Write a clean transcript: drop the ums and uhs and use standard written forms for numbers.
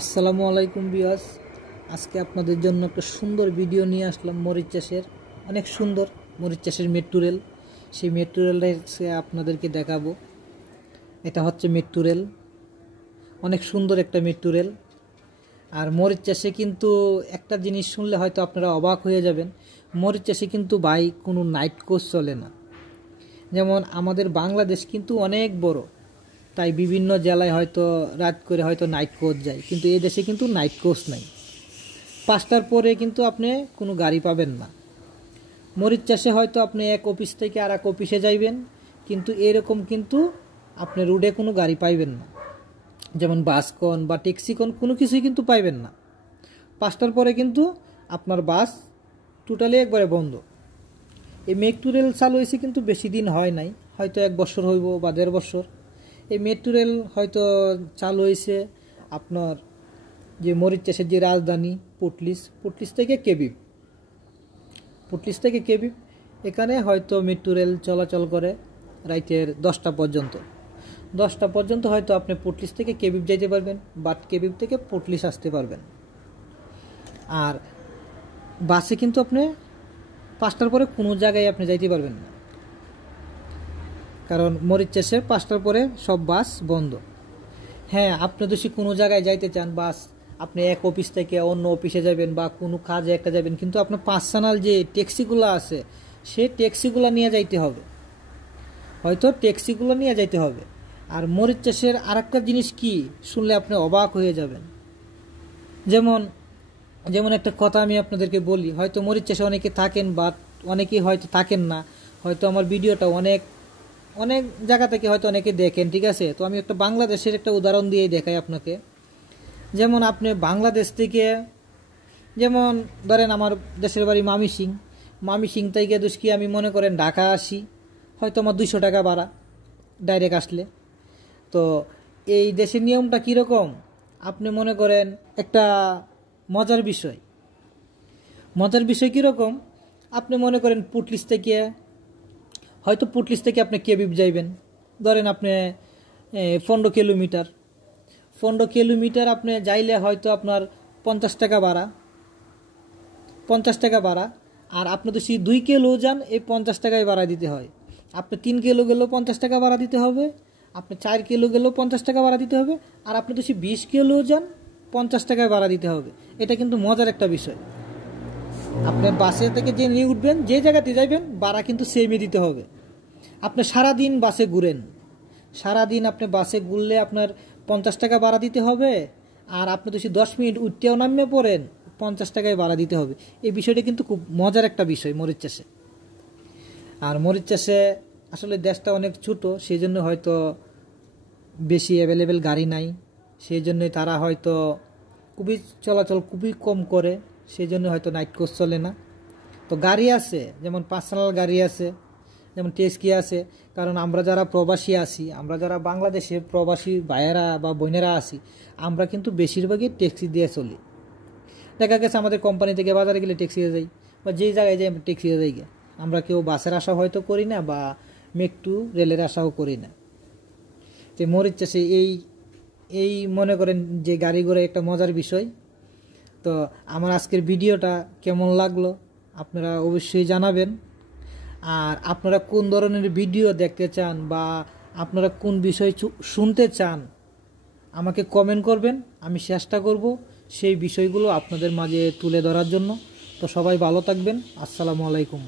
আসসালামু আলাইকুম ভিউয়ার্স, আজকে আপনাদের জন্য একটা সুন্দর ভিডিও নিয়ে আসলাম মরিচ চাষের। অনেক সুন্দর মরিচ চাষের মেট্রো রেল, সেই মেট্রো রেলটা আপনাদেরকে দেখাবো। এটা হচ্ছে মেট্রো রেল, অনেক সুন্দর একটা মেট্রো রেল। আর মরিচ চাষে কিন্তু একটা জিনিস শুনলে হয়তো আপনারা অবাক হয়ে যাবেন, মরিচ চাষে কিন্তু ভাই কোনো নাইট কোচ চলে না। যেমন আমাদের বাংলাদেশ কিন্তু অনেক বড়, তাই বিভিন্ন জেলায় হয়তো রাত করে হয়তো নাইট কোচ যায়, কিন্তু এই দেশে কিন্তু নাইট কোচ নাই। 5টার পরে কিন্তু আপনি কোনো গাড়ি পাবেন না। মরিচ চাষে হয়তো আপনি এক অফিস থেকে আর এক অফিসে যাইবেন, কিন্তু এরকম কিন্তু আপনি রোডে কোনো গাড়ি পাইবেন না। যেমন বাসকন বা ট্যাক্সিকন কোনো কিছুই কিন্তু পাইবেন না। 5টার পরে কিন্তু আপনার বাস টোটালি একবারে বন্ধ। এই মেট্রো রেল চালু হয়েছে কিন্তু বেশি দিন হয় নাই, হয়তো 1 বছর হইব বা 1.5 বছর। এই মেট্রো রেল হয়তো চালু হয়েছে আপনার যে মরিচ চাষের যে রাজধানী পুটলিস থেকে কেবিব, এখানে হয়তো মেট্রো রেল চলাচল করে রাতের 10টা পর্যন্ত হয়তো আপনি পুটলিস থেকে কেবিব যাইতে পারবেন, বাট কেবিব থেকে পুটলিস আসতে পারবেন। আর বাসে কিন্তু আপনি 5টার পরে কোনো জায়গায় আপনি যাইতে পারবেন না, কারণ মরিচ চাষে 5টার পরে সব বাস বন্ধ। হ্যাঁ, আপনি যদি কোনো জায়গায় যাইতে চান, বাস আপনি এক অফিস থেকে অন্য অফিসে যাবেন বা কোনো কাজে একটা যাবেন, কিন্তু আপনার পার্সোনাল যে ট্যাক্সিগুলো আছে সেই ট্যাক্সিগুলো নিয়ে যাইতে হবে, আর মরিচ চাষের আরেকটা জিনিস কি শুনলে আপনি অবাক হয়ে যাবেন। যেমন একটা কথা আমি আপনাদেরকে বলি, হয়তো মরিচ চাষে অনেকে থাকেন বা অনেকেই হয়তো থাকেন না, হয়তো আমার ভিডিওটা অনেক জায়গা থেকে হয়তো অনেকে দেখেন, ঠিক আছে। তো আমি একটা বাংলাদেশের একটা উদাহরণ দিয়ে দেখাই আপনাকে। যেমন আপনি বাংলাদেশ থেকে, যেমন ধরেন আমার দেশের বাড়ি মামিসিং থেকে দুষ্কি আমি মনে করেন ঢাকা আসি, হয়তো আমার 200 টাকা ভাড়া ডাইরেক্ট আসলে। তো এই দেশের নিয়মটা কীরকম আপনি মনে করেন, একটা মজার বিষয় কীরকম, আপনি মনে করেন পুটলিস থেকে আপনি কেবিব যাইবেন, ধরেন আপনি 15 কিলোমিটার আপনি যাইলে হয়তো আপনার 50 টাকা ভাড়া। আর আপনি তো সেই 2 কিলো যান, এই 50 টাকায় ভাড়া দিতে হয়। আপনি 3 কিলো গেলেও 50 টাকা ভাড়া দিতে হবে, আপনি 4 কিলো গেলেও 50 টাকা ভাড়া দিতে হবে, আর আপনি তো সেই 20 কিলো যান 50 টাকায় ভাড়া দিতে হবে। এটা কিন্তু মজার একটা বিষয়। আপনি বাসে থেকে যে নিয়ে উঠবেন, যে জায়গাতে যাইবেন, ভাড়া কিন্তু সেমই দিতে হবে। আপনি সারাদিন আপনি বাসে ঘুরলে আপনার 50 টাকা ভাড়া দিতে হবে, আর আপনি তো 10 মিনিট উঠতেও নামে পড়েন 50 টাকায় ভাড়া দিতে হবে। এই বিষয়টা কিন্তু খুব মজার একটা বিষয় মরিচ চাষে। আর মরিচ চাষে আসলে দেশটা অনেক ছোট, সেই জন্য হয়তো বেশি অ্যাভেলেবেল গাড়ি নাই, সেই জন্যই তারা হয়তো চলাচল খুবই কম করে, সেই জন্য হয়তো নাইট কোচ চলে না। তো গাড়ি আছে, যেমন পার্সোনাল গাড়ি আছে, যেমন ট্যাক্সি আছে। কারণ আমরা যারা প্রবাসী আছি, আমরা যারা বাংলাদেশে প্রবাসী ভাইয়েরা বা বোনেরা আছি, আমরা কিন্তু বেশিরভাগই ট্যাক্সি দিয়ে চলি। দেখা গেছে আমাদের কোম্পানি থেকে বাজারে গেলে ট্যাক্সিতে যাই, বা যেই জায়গায় যাই আমরা ট্যাক্সিতে যাই। আমরা কেউ বাসের আশা হয়তো করি না বা মেট্রো রেলের আশাও করি না। তো মরিচ চাষে এই মনে করেন যে গাড়ি ঘোড়া একটা মজার বিষয়। তো আমার আজকের ভিডিওটা কেমন লাগলো আপনারা অবশ্যই জানাবেন। আর আপনারা কোন ধরনের ভিডিও দেখতে চান বা আপনারা কোন বিষয় শুনতে চান আমাকে কমেন্ট করবেন, আমি চেষ্টা করব সেই বিষয়গুলো আপনাদের মাঝে তুলে ধরার জন্য। তো সবাই ভালো থাকবেন, আসসালামু আলাইকুম।